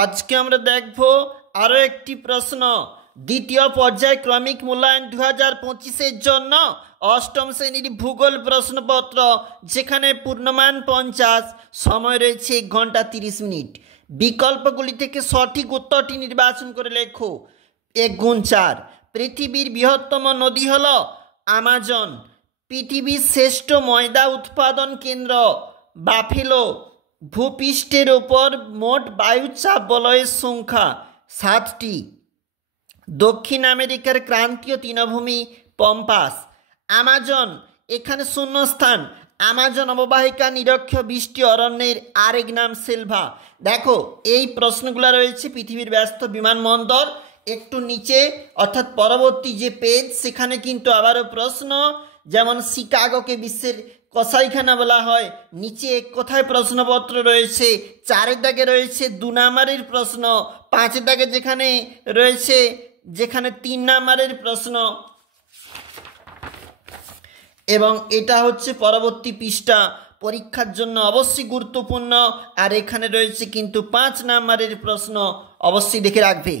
আজকে আমরা দেখব আরও একটি প্রশ্ন। দ্বিতীয় পর্যায়ক্রমিক মূল্যায়ন 2025-এর জন্য অষ্টম শ্রেণীর ভূগোল প্রশ্নপত্র, যেখানে পূর্ণমান 50, সময় রয়েছে 1 ঘন্টা 30 মিনিট। বিকল্পগুলি থেকে সঠিক উত্তরটি নির্বাচন করে লেখো। 1×4। পৃথিবীর বৃহত্তম নদী হল আমাজন। পৃথিবীর শ্রেষ্ঠ ময়দা উৎপাদন কেন্দ্র বাফেলো। ভূপৃষ্ঠের ওপর মোট বায়ুচাপ বলয়ের সংখ্যা 7টি। দক্ষিণ আমেরিকার ক্রান্তীয় তৃণভূমি পম্পাস। আমাজন, এখানে শূন্যস্থান। আমাজন অববাহিকা নিরক্ষ বৃষ্টি অরণ্যের আরেক নাম সেলভা। দেখো, এই প্রশ্নগুলো রয়েছে পৃথিবীর ব্যস্ত বিমানবন্দর। একটু নিচে অর্থাৎ পরবর্তী যে পেজ, সেখানে কিন্তু আবারও প্রশ্ন, যেমন শিকাগোকে বিশ্বের কসাইখানা বলা হয়। নিচে কোথায় প্রশ্নপত্র রয়েছে? 4-এর দাগে রয়েছে 2 নাম্বারের প্রশ্ন, 5-এর দাগে যেখানে রয়েছে 3 নাম্বারের প্রশ্ন, এবং এটা হচ্ছে পরবর্তী পৃষ্ঠা। পরীক্ষার জন্য অবশ্যই গুরুত্বপূর্ণ। আর এখানে রয়েছে কিন্তু 5 নাম্বারের প্রশ্ন, অবশ্যই দেখে রাখবে।